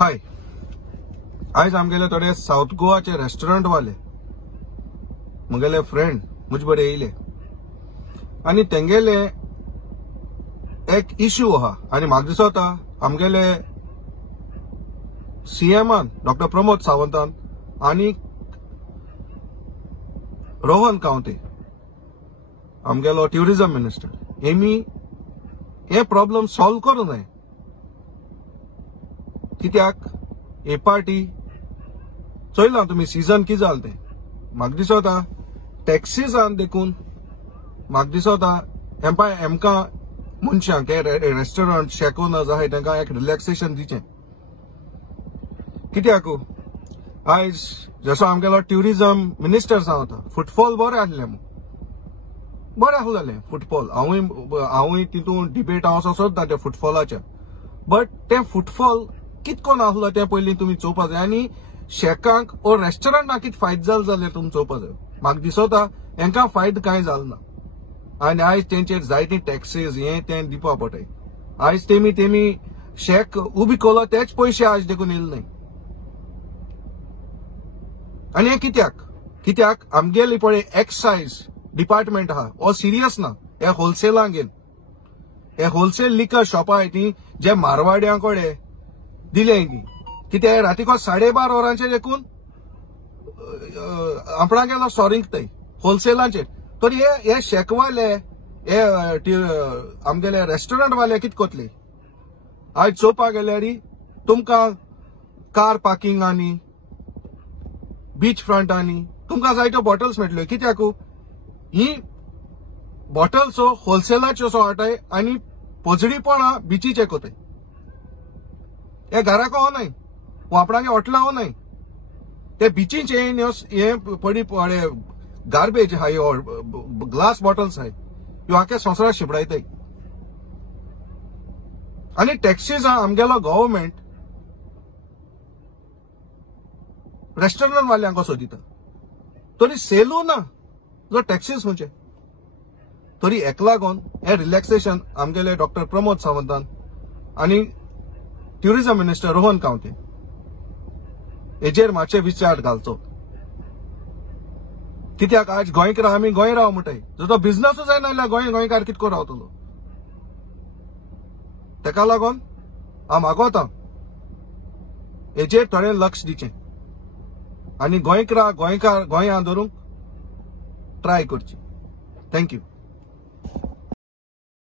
हाय, आज आमगेले थोडे साउथ गोवाचे रेस्टॉरंट वाले मुगेले फ्रेंड मुझ बरे येयले आणि तेंगेले एक इश्यू आहा आणि म्हाका दिसता आमगेले सीएमान डॉक्टर प्रमोद सावंतान आणि रोहन कावते आमगेलो ट्युरिझम मिनिस्टर हेमी हे प्रॉब्लेम सॉल्व करू नये कित्याक हे पार्टी चोयला तुम्ही सीजन कितें जालें तें म्हाका दिसता टॅक्सीजान देखून म्हाका दिसता एमकां मनशांक रेस्टॉरंट शेकोनर्स आहाय तांकां एक रिलॅक्सेशन दिचें कित्याक आयज जसो आमगेलो ट्युरिझम मिनिस्टर सांगता फुटफॉल बरें आहलें बरें आहलें फुटफॉल हांवूय तितून डिबेट हांव सोदता त्या फुटफॉलाच्या बट तें फुटफॉल कितकोन आहलो तें पयलीं तुमी चोवपाक जाय आनी शेकांक ओ रेस्टॉरंटाक कितें फायदो जालें जाल्यार तुमी चोवपाक जाय म्हाका दिसता हेंकां फायदो कांय जालो ना आनी आयज तेंचेर जायती टॅक्सीज हें तें दिवपा पडटाय आयज तेमी शेक उबी केलो तेच पयशे आज देखून येले नाय आनी हें कित्याक आमगेली पळय एक्सायज डिपार्टमेंट आहा हो सिरियस ना हे होलसेलांक घेवन हे होलसेल लिकर शॉपां आहाय ती जे मारवाड्यांकडे दिले कित्याक रातीको 12:30 वरांचेर देखून आपणा गेलो सॉरींग थंय होलसेलांचेर तर हे शेकवाले हे आमगेले रेस्टॉरंट वाले कितें कोतले आयज चोवपाक गेल्यार तुमकां कार पार्किंगांनी बीच फ्रंटांनी तुमकां जायत्यो बॉटल्स मेळटल्यो कित्याक ही बॉटल्स होलसेलाच्यो सो हाडटाय आनी पोजडीपणां बिचीचे कोताय हे घराक हो नाय वो आपणागे हॉटेलां हो नाय ते बिचीचे हे पडी पडे गार्बेज आहाय ग्लास बॉटल्स आहाय ह्यो आख्या संवसाराक शिपडायताय आनी टॅक्सीज आमगेलो गव्हर्मेंट रेस्टॉरंट वाल्यांक कसो दिता तरी सेलू ना जो टॅक्सीज खंयचे तरी हेका लागून हे रिलॅक्सेशन आमगेले डॉक्टर प्रमोद सावंतान आनी ट्युरिझम मिनिस्टर रोहन कावते हेजेर मातशे विचार घालचो कित्याक आज गोंयकार आमी गोंय राव म्हणटाय जर तो बिझनसूच जायना जाल्यार गोंयकार कितको रावतलो तेका लागून हांव मागोता हेजेर थोडें लक्ष दिचें आनी गोंयकार गोंय आंदोरूंक ट्राय करची थँक्यू